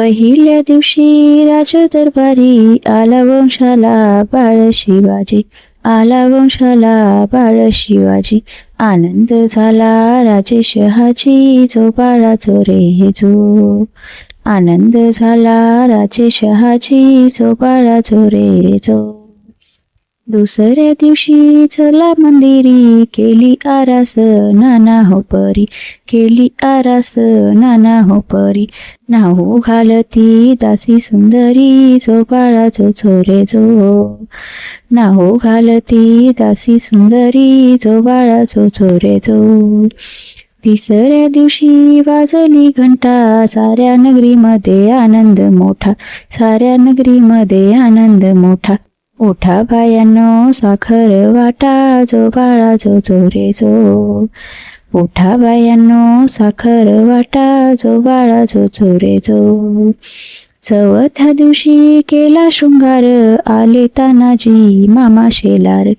पहिल्या दिवशी राज दरबारी आला वंशाला बाळ शिवाजी आला वंशाला बाळ शिवाजी. आनंद झाला राजेशहाची जो बाळा जो रे जो. आनंद झाला राजेशहाची जो बाळा जो रे जो. दुसऱ्या दिवशी चला मंदिरी केली आरास नाना हो परी. केली आरास नाना हो परी. नाहू घालती दासी सुंदरी जो बाळा जो चोरे जो. नाहू घालती दासी सुंदरी जो बाळा जो जो. तिसऱ्या दिवशी वाजली घंटा साऱ्या नगरीमध्ये आनंद मोठा. साऱ्या नगरीमध्ये आनंद मोठा. ओठा बायानो साखर वाटा जो बाळा जो चोरे जो ओठा बायानो साखर वाटा जो बाळा जो चोरे जो चौथ्या दिवशी केला शृंगार आले तानाजी मामा शेलार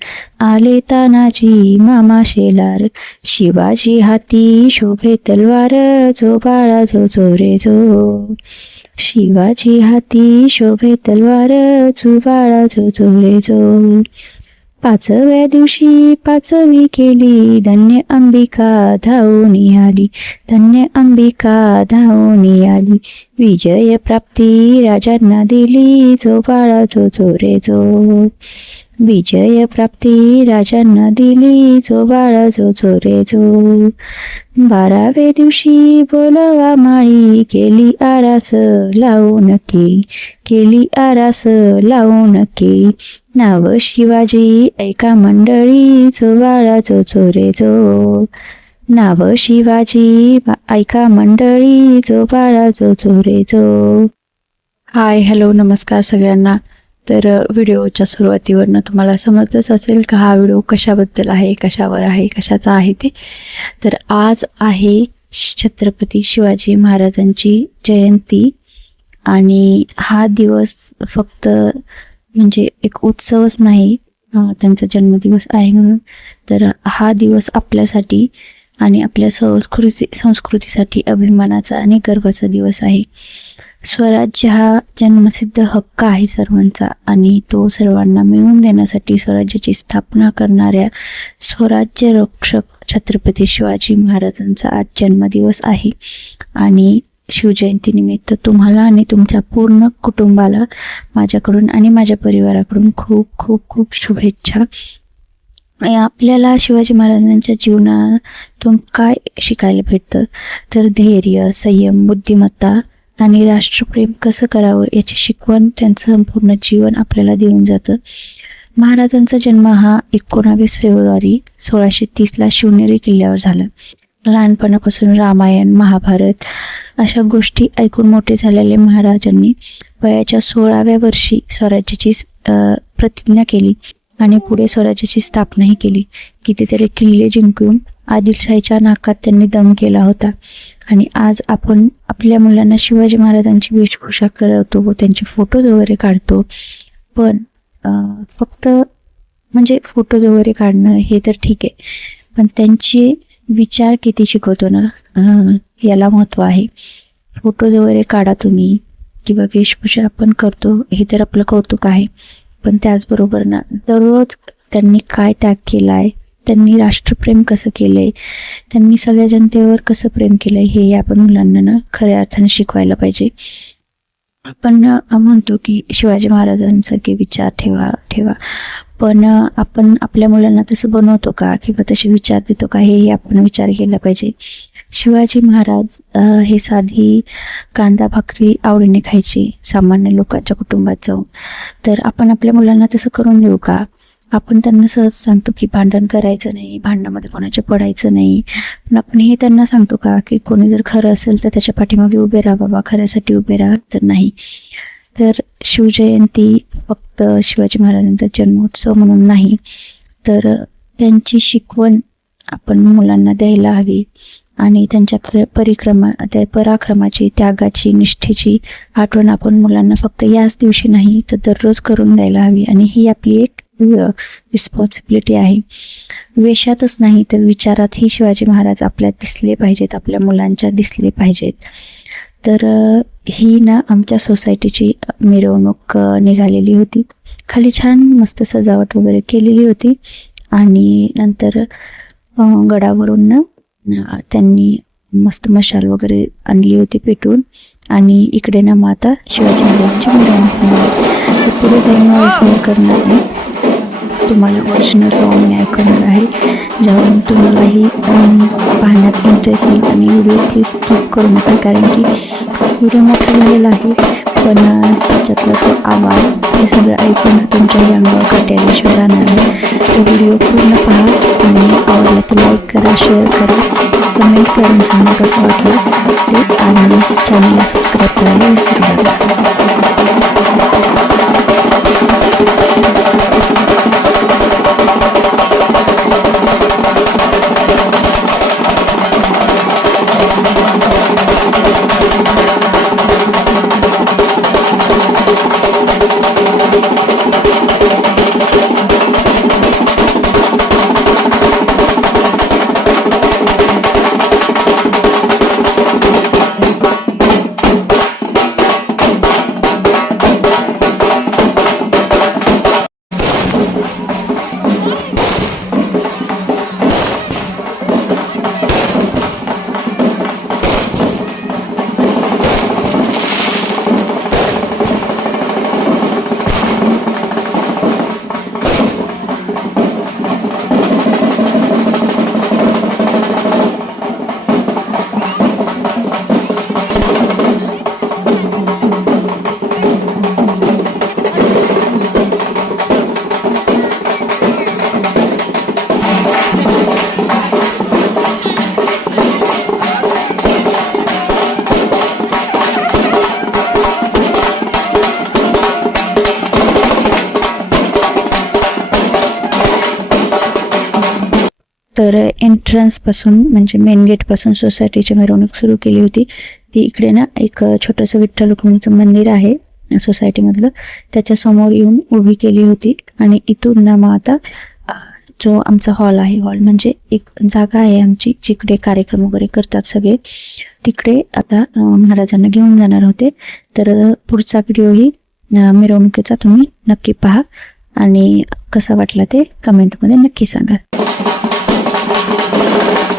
आले तानाजी मामा शेलार शिवाजी हाती शोभे तलवार जो बाळा जो चोरे जो शिवाची हाती शोभे तलवार जो बाळा जो चोरे जो पाचव्या दिवशी पाचवी केली धन्य अंबिका धावून आली धन्य अंबिका धावून आली विजय प्राप्ती राजांना दिली जो बाळा चोरे जो विजय प्राप्ती राजांना दिली जो बाळा जो चोरे जो बारावे दिवशी बोलवा माळी केली आरास लावून केळी केली आरास लावून केळी नाव शिवाजी ऐका मंडळी जो बाळा जो चोरे जो नाव शिवाजी ऐका मंडळी जो बाळा जो चोरे जो. हाय हॅलो नमस्कार सगळ्यांना. तर व्हिडिओच्या सुरुवातीवरनं तुम्हाला समजतच असेल का हा व्हिडिओ कशाबद्दल आहे कशावर आहे कशाचा आहे ते. तर आज आहे छत्रपती शिवाजी महाराजांची जयंती आणि हा दिवस फक्त म्हणजे एक उत्सवच नाही त्यांचा जन्मदिवस आहे म्हणून. तर हा दिवस आपल्यासाठी आणि आपल्या संस्कृती संस्कृतीसाठी अभिमानाचा आणि गर्वाचा दिवस आहे. स्वराज्य हा जन्मसिद्ध हक्क आहे सर्वांचा आणि तो सर्वांना मिळवून देण्यासाठी स्वराज्याची स्थापना करणाऱ्या स्वराज्य रक्षक छत्रपती शिवाजी महाराजांचा आज जन्मदिवस आहे. आणि शिवजयंतीनिमित्त तुम्हाला आणि तुमच्या पूर्ण कुटुंबाला माझ्याकडून आणि माझ्या परिवाराकडून खूप खूप खूप शुभेच्छा. आपल्याला शिवाजी महाराजांच्या जीवनातून काय शिकायला भेटतं? तर धैर्य संयम बुद्धिमत्ता आणि राष्ट्रप्रेम कसं करावं याची शिकवण त्यांचं संपूर्ण जीवन आपल्याला देऊन जातं. महाराजांचा जन्म हा एकोणावीस फेब्रुवारी सोळाशे तीसला शिवनेरी किल्ल्यावर झाला. लहानपणापासून रामायण महाभारत अशा गोष्टी ऐकून मोठे झालेले महाराजांनी वयाच्या सोळाव्या वर्षी स्वराज्याची प्रतिज्ञा केली आणि पुढे स्वराज्याची स्थापनाही केली. कितीतरी किल्ले जिंकून आदिलशाहीच्या नाकात त्यांनी दम केला होता. आणि आज आपण आपल्या मुलांना शिवाजी महाराजांची वेशभूषा करवतो व त्यांचे फोटोज वगैरे काढतो. पण फक्त म्हणजे फोटोज वगैरे काढणं हे तर ठीक आहे. पण त्यांचे विचार किती शिकवतो ना याला महत्त्व आहे. फोटोज वगैरे काढा तुम्ही किंवा वेशभूषा आपण करतो हे तर आपलं कौतुक आहे. पण त्याचबरोबर ना दररोज त्यांनी काय त्याग केला आहे त्यांनी राष्ट्रप्रेम कसं केलं आहे त्यांनी सगळ्या जनतेवर कसं प्रेम केलं आहे हे आपण मुलांना ना खऱ्या अर्थाने शिकवायला पाहिजे. आपण म्हणतो की शिवाजी महाराजांसारखे विचार ठेवा ठेवा. पण आपण आपल्या मुलांना तसं बनवतो का? किंवा तसे विचार देतो का? हेही आपण विचार केला पाहिजे. शिवाजी महाराज हे साधी कांदा भाकरी आवडीने खायचे सामान्य लोकांच्या कुटुंबात जाऊन. तर आपण आपल्या मुलांना तसं करून देऊ का? आपण त्यांना सहज सांगतो की भांडण करायचं नाही भांडणामध्ये कोणाच्या पडायचं नाही. पण आपण हे त्यांना सांगतो का की कोणी जर खरं असेल तर त्याच्या पाठीमागे उभे राहा बाबा खऱ्यासाठी उभे राहा तर नाही. तर शिवजयंती फक्त शिवाजी महाराजांचा जन्मोत्सव म्हणून नाही तर त्यांची शिकवण आपण मुलांना द्यायला हवी आणि त्यांच्या ख परिक्रमा त्या पराक्रमाची त्यागाची निष्ठेची आठवण आपण मुलांना फक्त याच दिवशी नाही तर दररोज करून द्यायला हवी. आणि ही आपली एक रिस्पॉन्सिबिलिटी आहे. वेशातच नाही तर विचारातही शिवाजी महाराज आपल्यात दिसले पाहिजेत आपल्या मुलांच्या दिसले पाहिजेत. तर ही ना आमच्या सोसायटीची मिरवणूक निघालेली होती. खाली छान मस्त सजावट वगैरे केलेली होती. आणि नंतर गडावरून ना त्यांनी मस्त मशाल वगैरे आणली होती पेटून आणि इकडे ना माता शिवाजी महाराजांची मिरवणूक तर पुढे काही मी करणार नाही तुम्हाला ओरिजिनल सॉन्ग मी ऐकवणार आहे जेव्हा तुम्हालाही पाहण्यात इंटरेस्ट येईल आणि व्हिडिओ प्लीज स्किप करू नका कारण की व्हिडिओ मोठा झालेला आहे पण त्याच्यातला तो आवाज हे सगळं ऐकून तुमच्याही अंगावर काट्याशिवाय राहणार आहे. तो व्हिडिओ पूर्ण पहा आणि आवडला तर लाईक करा शेअर करा कमेंट करून सांगा कसं वाटलं ते आणि चॅनलला सबस्क्राईब करायला विसरू नका. तर एंट्रन्सपासून म्हणजे मेन गेटपासून सोसायटीची मिरवणूक सुरू केली होती. ती इकडे ना एक छोटंसं विठ्ठल रुक्मिणीचं मंदिर आहे सोसायटीमधलं त्याच्यासमोर येऊन उभी केली होती आणि इथून ना मग आता जो आमचा हॉल आहे हॉल म्हणजे एक जागा आहे आमची जिकडे कार्यक्रम वगैरे करतात सगळे. तिकडे आता महाराजांना घेऊन जाणार होते. तर पुढचा व्हिडिओही मिरवणुकीचा तुम्ही नक्की पहा आणि कसा वाटला ते कमेंटमध्ये नक्की सांगा. छत्रपती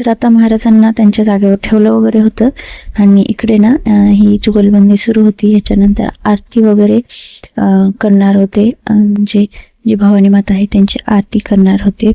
तर आता महाराजांना त्यांच्या जागेवर ठेवलं वगैरे होतं. आणि इकडे ना ही जुगलबंदी सुरू होती. ह्याच्यानंतर आरती वगैरे करणार होते. जे जी भवानी माता आहे त्यांची आरती करणार होते.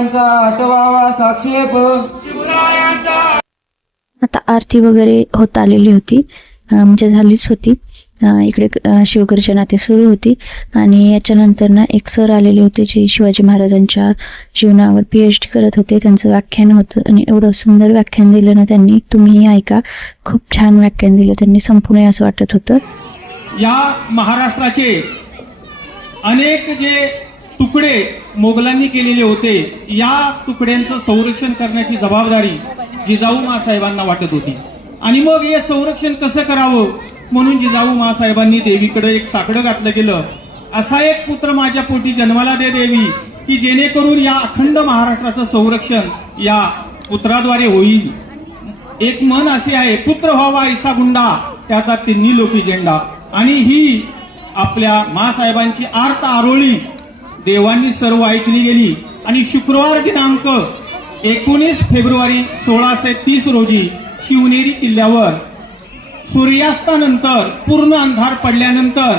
शिवरायांचा आठवावा साक्षेप आता आरती वगैरे होत आलेली होती. म्हणजे झालीच होती. इकडे शिवगर्जना ते सुरू होती. आणि याच्यानंतर ना एक सर आलेले होते जे शिवाजी महाराजांच्या जीवनावर पी एच डी करत होते. त्यांचं व्याख्यान होतं. आणि एवढं सुंदर व्याख्यान दिलं ना त्यांनी. तुम्हीही ऐका. खूप छान व्याख्यान दिलं त्यांनी. संपूर्ण असं वाटत होतं. या महाराष्ट्राचे अनेक जे तुकडे मोगलांनी केलेले होते या तुकड्यांचं संरक्षण करण्याची जबाबदारी जिजाऊ मासाहेबांना वाटत होती. आणि मग हे संरक्षण कसं करावं? म्हणून जिजाऊ मासाहेबांनी देवीकडे एक साकडं घातलं गेलं. असा एक पुत्र माझ्या पोटी जन्माला दे देवी की जेणेकरून या अखंड महाराष्ट्राचं संरक्षण या पुत्राद्वारे होईल. एक मन असे आहे पुत्र व्हावा ऐसा गुंडा त्याचा तिन्ही लोकी झेंडा. आणि ही आपल्या मासाहेबांची आर्त आरोळी देवांनी सर्व ऐकली गेली आणि शुक्रवार दिनांक एकोणीस फेब्रुवारी सोळाशे तीस रोजी शिवनेरी किल्ल्यावर सूर्यास्तानंतर पूर्ण अंधार पडल्यानंतर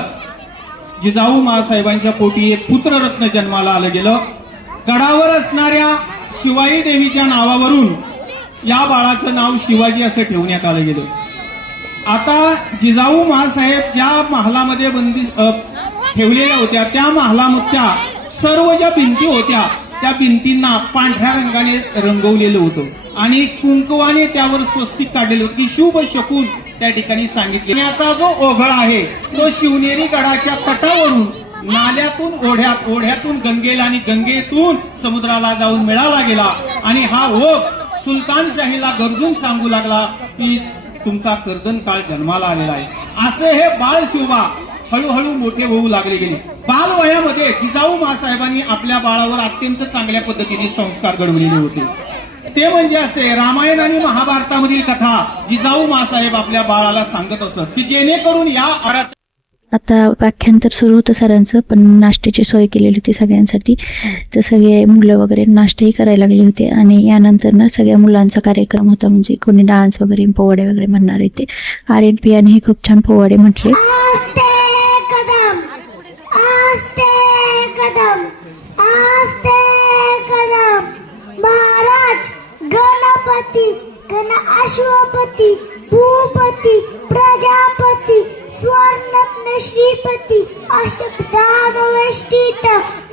जिजाऊ मासाहेबांच्या पोटी एक पुत्ररत्न जन्माला आलं गेलं. गडावर असणाऱ्या शिवाई देवीच्या नावावरून या बाळाचं नाव शिवाजी असं ठेवण्यात आलं गेलं. आता जिजाऊ महासाहेब ज्या महालामध्ये बंदी ठेवलेल्या होत्या त्या महालामच्या सर्व ज्या भिंती होत्या त्या भिंतींना पांढऱ्या रंगाने रंगवलेलं होतं. आणि कुंकवाने त्यावर स्वस्तिक काढलेलं होतं. की शुभ शकून त्या ठिकाणी सांगितले. याचा जो ओघळ आहे तो शिवनेरी गडाच्या तटावरून नाल्यातून ओढ्यात ओढ्यातून गंगेला आणि गंगेतून समुद्राला जाऊन मिळाला गेला. आणि हा ओघ सुलतानशाहीला गरजून सांगू लागला की तुमचा कर्दन काळ जन्माला आलेला आहे. असं हे बाळ शिवबा हळूहळू मोठे होऊ लागले गेले. बालवयामध्ये जिजाऊ मासाहेबांनी आपल्या बाळावर अत्यंत चांगल्या पद्धतीने संस्कार घडवलेले होते. ते म्हणजे असे रामायण आणि महाभारतामधील कथा जिजाऊ मासाहेब आपल्या बाळाला सांगत असत की जेणेकरून या आता व्याख्यान तर सुरू होतं सरांचं पण नाश्त्याची सोय केलेली होती सगळ्यांसाठी. तर सगळे मुलं वगैरे नाश्ताही करायला लागले होते. आणि यानंतर ना सगळ्या मुलांचा कार्यक्रम होता म्हणजे कोणी डान्स वगैरे पोवाडे वगैरे म्हणणार होते. आर एन पी हे खूप छान पोवाडे म्हटले. आस्ते कदम आस्ते कदम. महाराज गणपती गण अश्वपती भूपती प्रजापती स्वर्णत्न श्रीपती अशब्दानवेष्टित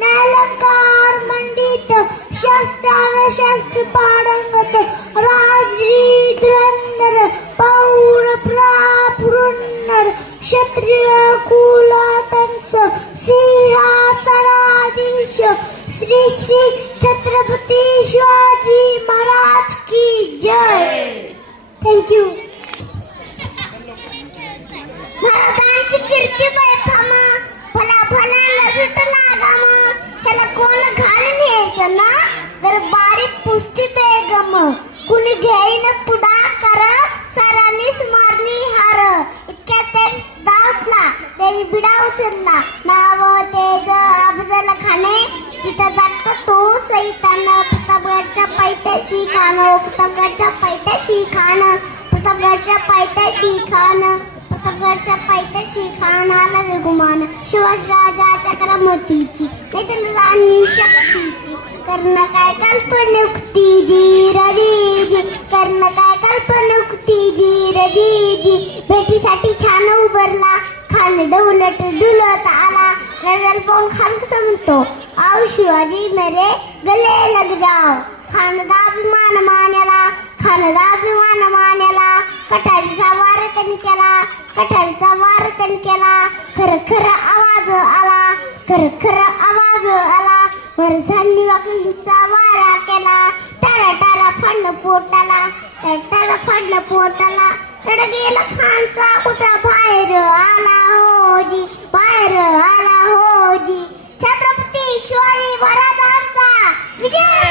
नालंकार मंडित शस्त्रान शस्त्र पारंगत राजरी धुरंधर पौर प्रापुरुन्नर क्षत्रिय कुलातंस सिंहासनाधीश श्री श्री छत्रपती शिवाजी महाराज की जय. थँक्यू महाराजांची कीर्ती बैठामा भला फला लजट लागामा ह्याला कोण घालून यायचं ना? तर बारीक पुस्ती बेगम कुणी घेईन पुढाकार सरांनीच मारली हार. इतक्या तेच दावतला त्यांनी बिडा उचलला नाव तेज अफजल खाने जिथं जात तो सैतान. प्रतापगडच्या पायथ्याशी खान प्रतापगडच्या पायथ्याशी खान प्रतापगडच्या पायथ्याशी खान प्रतापगडच्या पायथ्याशी खान आला वेगुमान चक्रमतीची करामतीची नाहीतर राणी शक्तीची. कर्ण काय कल्पनुक्ती जी जी कर्ण काय कल्पनुक्ती जी जी भेटीसाठी छान उभरला खान डौलट डुलत आला. रडल पाहून खान समतो आव शिवाजी मेरे गले लग जाओ. खानदा अभिमान मान्याला खानदा अभिमान मान्याला. कटारीचा वार त्यांनी केला. कटारीचा वार केला. खर खर आवाज आला. खर खर आवाज आला. मरझांनी वाकडीचा वारा केला. टारा टारा फाडलं पोटाला. टारा फाडलं पोटाला. कडे गेला खानचा कुत्रा. बाहेर आला होजी बाहेर आला होजी छत्रपती शिवाजी महाराजांचा विजय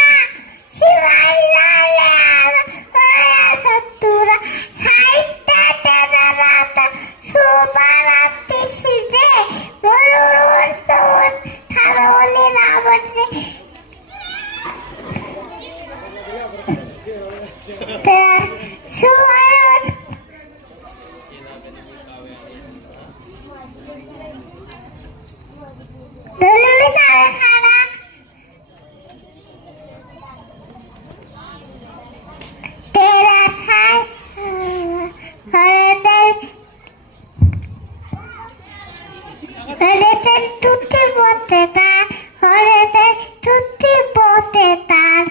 बोते तार हरदर तुझे बोते तार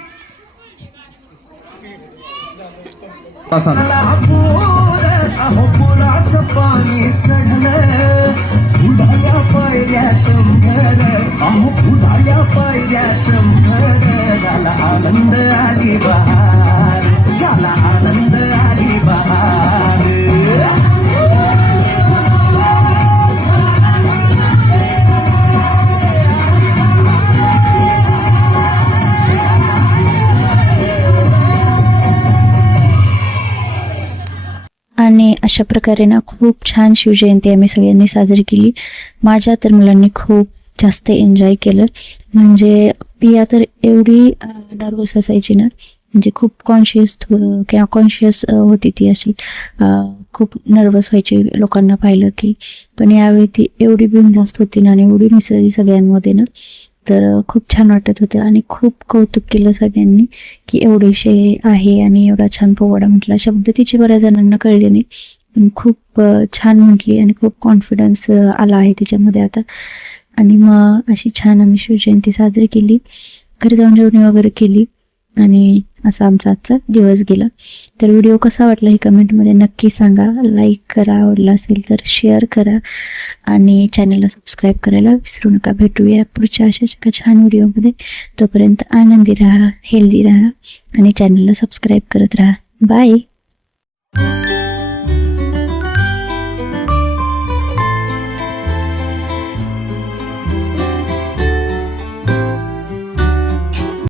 पूर अहो पुराचं पाणी चढलं फुलाया पायऱ्या शंभर अहो फुलाया पायऱ्या शंभर झाला आनंद आली बहार झाला आनंद आली बहार अशा प्रकारे ना खूप छान शिवजयंती आम्ही सगळ्यांनी साजरी केली. माझ्या तर मुलांनी खूप जास्त एन्जॉय केलं. म्हणजे पिया तर एवढी नर्वस असायची ना. म्हणजे खूप कॉन्शियस किंवा कॉन्शियस होती ती अशी. खूप नर्वस व्हायची लोकांना पाहिलं की. पण यावेळी ती एवढी बिनधास्त होती ना आणि एवढी मिसळली सगळ्यांमध्ये ना. तर खूप छान वाटत होतं आणि खूप कौतुक केलं सगळ्यांनी की एवढेशे आहे आणि एवढा छान पोवाडा म्हटला. शब्द तिचे बऱ्याच जणांना कळले नाही. पण खूप छान म्हटली आणि खूप कॉन्फिडन्स आला आहे तिच्यामध्ये आता. आणि मग अशी छान आम्ही शिवजयंती साजरी केली. घरी जाऊन जेवणी वगैरे केली. आणि असा आमचा आजचा दिवस गेला. तर व्हिडिओ कसा वाटला हे कमेंटमध्ये नक्की सांगा. लाईक करा आवडला असेल तर शेअर करा. आणि चॅनलला सबस्क्राईब करायला विसरू नका. भेटूया पुढच्या अशाच एका छान व्हिडिओमध्ये. तोपर्यंत आनंदी राहा हेल्दी राहा. आणि चॅनलला सबस्क्राईब करत राहा. बाय